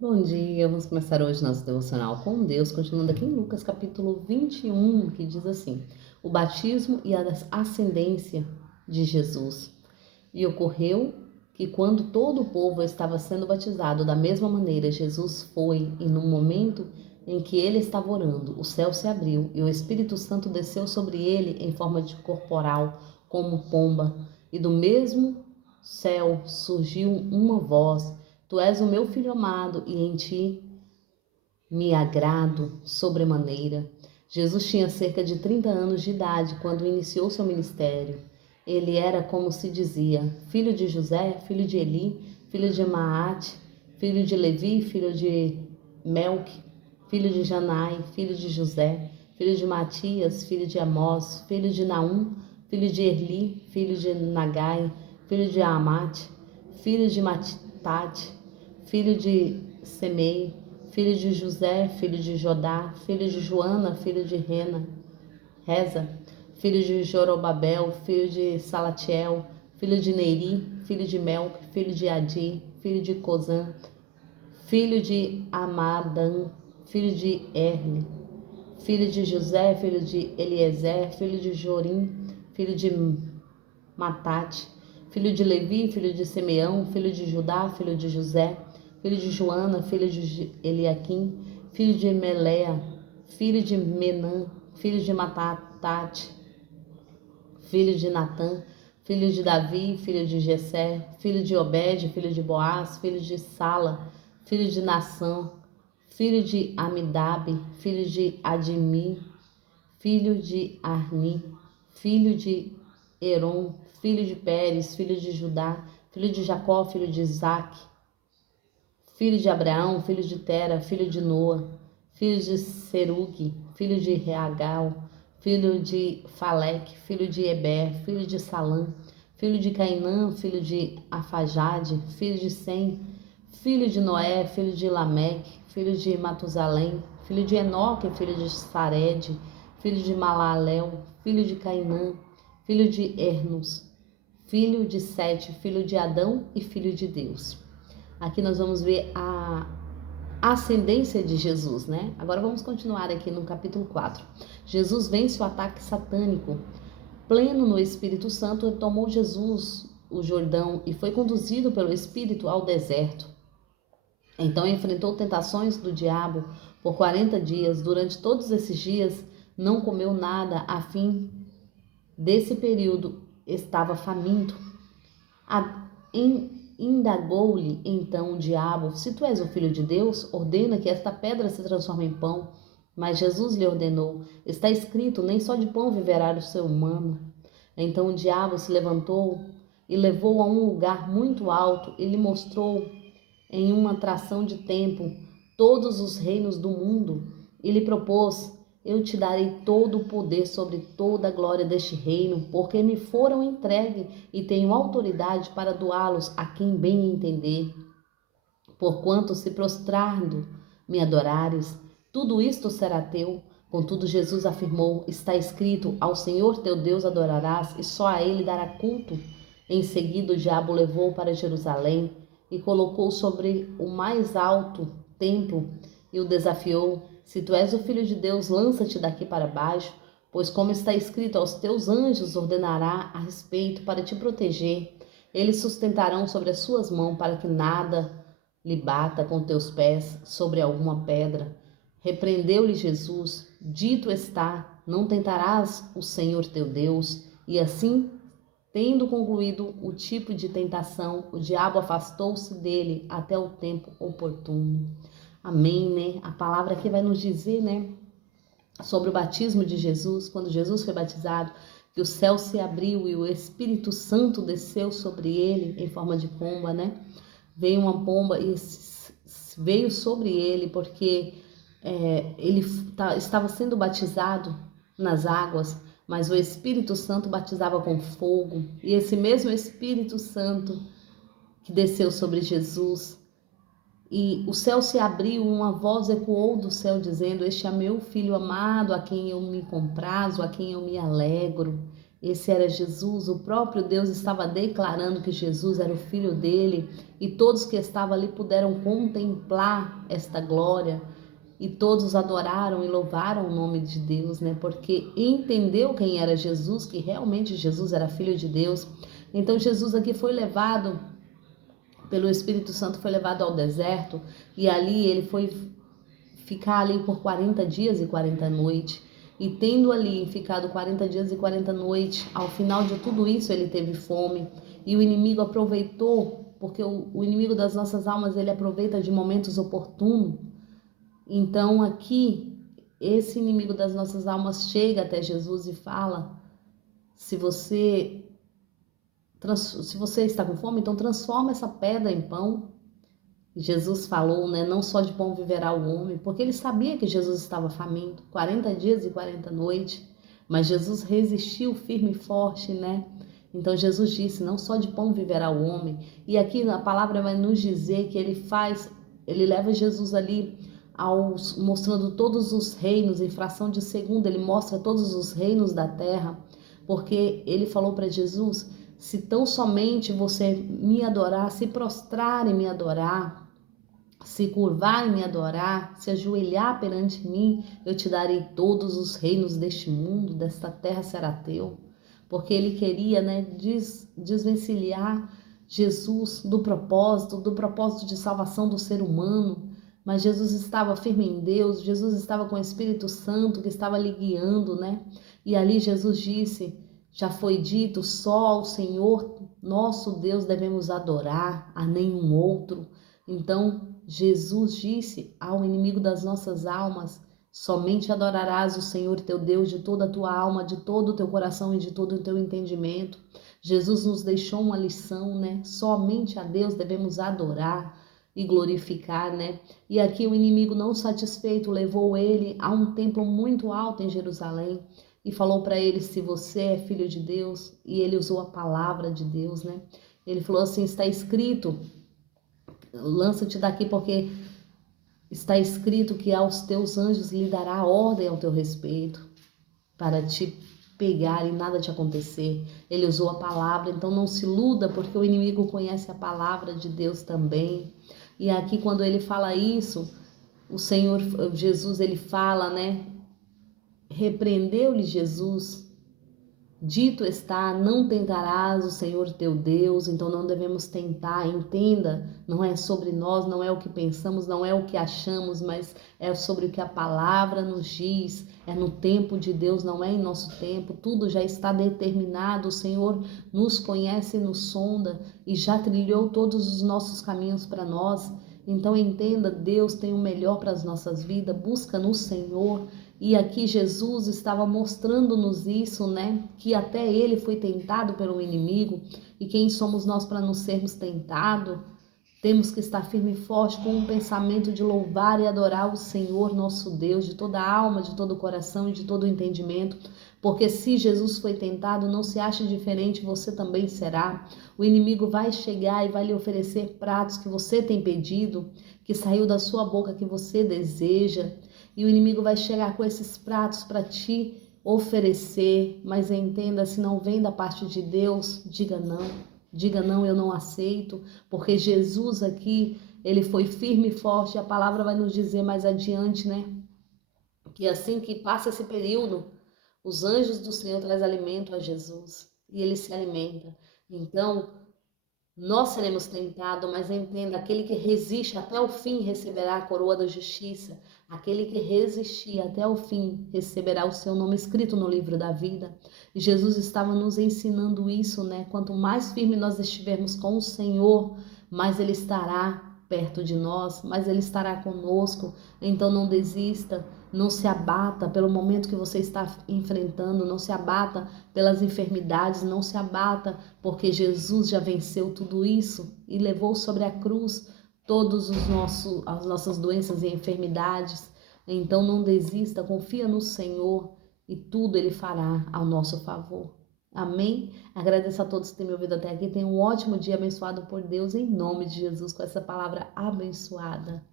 Bom dia, vamos começar hoje nosso devocional com Deus, continuando aqui em Lucas capítulo 21, que diz assim: o batismo e a ascendência de Jesus. E ocorreu que quando todo o povo estava sendo batizado da mesma maneira, Jesus foi, e no momento em que ele estava orando, o céu se abriu e o Espírito Santo desceu sobre ele em forma de corporal, como pomba, e do mesmo céu surgiu uma voz: Tu és o meu filho amado, e em ti me agrado sobremaneira. Jesus tinha cerca de 30 anos de idade quando iniciou seu ministério. Ele era, como se dizia, filho de José, filho de Eli, filho de Maate, filho de Levi, filho de Melque, filho de Janai, filho de José, filho de Matias, filho de Amós, filho de Naum, filho de Erli, filho de Nagai, filho de Amate, filho de Matate, filho de Semei, filho de José, filho de Jodá, filho de Joana, filho de Reza, filho de Jorobabel, filho de Salatiel, filho de Neiri, filho de Melque, filho de Adi, filho de Cozã, filho de Amadã, filho de Erle, filho de José, filho de Eliezer, filho de Jorim, filho de Matate, filho de Levi, filho de Simeão, filho de Judá, filho de José, filho de Joana, filho de Eliaquim, filho de Melea, filho de Menã, filho de Matatate, filho de Natã, filho de Davi, filho de Jessé, filho de Obed, filho de Boaz, filho de Sala, filho de Nassã, filho de Amidabe, filho de Adimi, filho de Arni, filho de Heron, filho de Pérez, filho de Judá, filho de Jacó, filho de Isaque, filho de Abraão, filho de Tera, filho de Noa, filho de Serugue, filho de Reagal, filho de Faleque, filho de Eber, filho de Salã, filho de Cainã, filho de Afajade, filho de Sem, filho de Noé, filho de Lameque, filho de Matusalém, filho de Enoque, filho de Sarede, filho de Malalel, filho de Cainã, filho de Ernos, filho de Sete, filho de Adão e filho de Deus. Aqui nós vamos ver a ascendência de Jesus, né? Agora vamos continuar aqui no capítulo 4. Jesus vence o ataque satânico. Pleno no Espírito Santo, tomou Jesus o Jordão e foi conduzido pelo Espírito ao deserto. Então enfrentou tentações do diabo por 40 dias. Durante todos esses dias não comeu nada, a fim desse período estava faminto. Indagou-lhe então o diabo: Se tu és o filho de Deus, ordena que esta pedra se transforme em pão. Mas Jesus lhe ordenou: Está escrito, nem só de pão viverá o ser humano. Então o diabo se levantou e levou a um lugar muito alto e lhe mostrou em uma tração de tempo todos os reinos do mundo, e lhe propôs: Eu te darei todo o poder sobre toda a glória deste reino, porque me foram entregue e tenho autoridade para doá-los a quem bem entender. Porquanto se prostrado me adorares, tudo isto será teu. Contudo, Jesus afirmou: Está escrito, ao Senhor teu Deus adorarás e só a ele dará culto. Em seguida, o diabo levou para Jerusalém e colocou sobre o mais alto templo e o desafiou: Se tu és o filho de Deus, lança-te daqui para baixo, pois como está escrito, aos teus anjos ordenará a respeito para te proteger. Eles sustentarão sobre as suas mãos para que nada lhe bata com teus pés sobre alguma pedra. Repreendeu-lhe Jesus: Dito está, não tentarás o Senhor teu Deus. E assim, tendo concluído o tipo de tentação, o diabo afastou-se dele até o tempo oportuno. Amém, né? A palavra aqui vai nos dizer, né, sobre o batismo de Jesus, quando Jesus foi batizado, que o céu se abriu e o Espírito Santo desceu sobre ele em forma de pomba, né? Veio uma pomba e veio sobre ele porque ele estava sendo batizado nas águas, mas o Espírito Santo batizava com fogo. E esse mesmo Espírito Santo que desceu sobre Jesus, e o céu se abriu, uma voz ecoou do céu dizendo: Este é meu filho amado, a quem eu me comprazo, a quem eu me alegro. Esse era Jesus, o próprio Deus estava declarando que Jesus era o filho dele, e todos que estavam ali puderam contemplar esta glória, e todos adoraram e louvaram o nome de Deus, né? Porque entendeu quem era Jesus, que realmente Jesus era filho de Deus. Então Jesus aqui foi levado pelo Espírito Santo, foi levado ao deserto, e ali ele foi ficar ali por 40 dias e 40 noites. E tendo ali ficado 40 dias e 40 noites, ao final de tudo isso ele teve fome. E o inimigo aproveitou, porque o inimigo das nossas almas, ele aproveita de momentos oportunos. Então aqui, esse inimigo das nossas almas chega até Jesus e fala: se você está com fome, então transforma essa pedra em pão. Jesus falou, né? Não só de pão viverá o homem, porque ele sabia que Jesus estava faminto, 40 dias e 40 noites, mas Jesus resistiu firme e forte, né? Então Jesus disse, não só de pão viverá o homem. E aqui a palavra vai nos dizer que ele leva Jesus ali mostrando todos os reinos, em fração de segundo, ele mostra todos os reinos da terra, porque ele falou para Jesus: se tão somente você me adorar, se prostrar e me adorar, se curvar e me adorar, se ajoelhar perante mim, eu te darei todos os reinos deste mundo, desta terra será teu. Porque ele queria, né, desvencilhar Jesus do propósito de salvação do ser humano. Mas Jesus estava firme em Deus, Jesus estava com o Espírito Santo que estava lhe guiando, né? E ali Jesus disse: já foi dito, só ao Senhor nosso Deus devemos adorar, a nenhum outro. Então Jesus disse ao inimigo das nossas almas: somente adorarás o Senhor teu Deus de toda a tua alma, de todo o teu coração e de todo o teu entendimento. Jesus nos deixou uma lição, né? Somente a Deus devemos adorar e glorificar, né? E aqui o inimigo, não satisfeito, levou ele a um templo muito alto em Jerusalém e falou para ele: se você é filho de Deus, e ele usou a palavra de Deus, né? Ele falou assim: está escrito, lança-te daqui, porque está escrito que aos teus anjos lhe dará ordem ao teu respeito, para te pegar e nada te acontecer. Ele usou a palavra, então não se iluda, porque o inimigo conhece a palavra de Deus também. E aqui quando ele fala isso, o Senhor Jesus, ele fala, né? Repreendeu-lhe Jesus: dito está, não tentarás o Senhor teu Deus. Então não devemos tentar, entenda, não é sobre nós, não é o que pensamos, não é o que achamos, mas é sobre o que a palavra nos diz. É no tempo de Deus, não é em nosso tempo, tudo já está determinado. O Senhor nos conhece e nos sonda e já trilhou todos os nossos caminhos para nós. Então entenda, Deus tem o melhor para as nossas vidas, busca no Senhor. E aqui Jesus estava mostrando-nos isso, né? Que até ele foi tentado pelo inimigo. E quem somos nós para não sermos tentados? Temos que estar firme e forte com um pensamento de louvar e adorar o Senhor nosso Deus de toda a alma, de todo o coração e de todo o entendimento. Porque se Jesus foi tentado, não se ache diferente, você também será. O inimigo vai chegar e vai lhe oferecer pratos que você tem pedido, que saiu da sua boca, que você deseja. E o inimigo vai chegar com esses pratos para te oferecer, mas entenda, se não vem da parte de Deus, diga não. Diga não, eu não aceito, porque Jesus aqui, ele foi firme e forte. A palavra vai nos dizer mais adiante, né? Que assim que passa esse período, os anjos do Senhor trazem alimento a Jesus e ele se alimenta. Então, nós seremos tentados, mas entenda, aquele que resiste até o fim receberá a coroa da justiça. Aquele que resistir até o fim receberá o seu nome escrito no livro da vida. E Jesus estava nos ensinando isso, né? Quanto mais firme nós estivermos com o Senhor, mais Ele estará perto de nós, mais Ele estará conosco. Então não desista, não se abata pelo momento que você está enfrentando, não se abata pelas enfermidades, não se abata, porque Jesus já venceu tudo isso e levou sobre a cruz todas as nossas doenças e enfermidades. Então não desista, confia no Senhor e tudo Ele fará ao nosso favor. Amém? Agradeço a todos que têm me ouvido até aqui. Tenham um ótimo dia abençoado por Deus, em nome de Jesus, com essa palavra abençoada.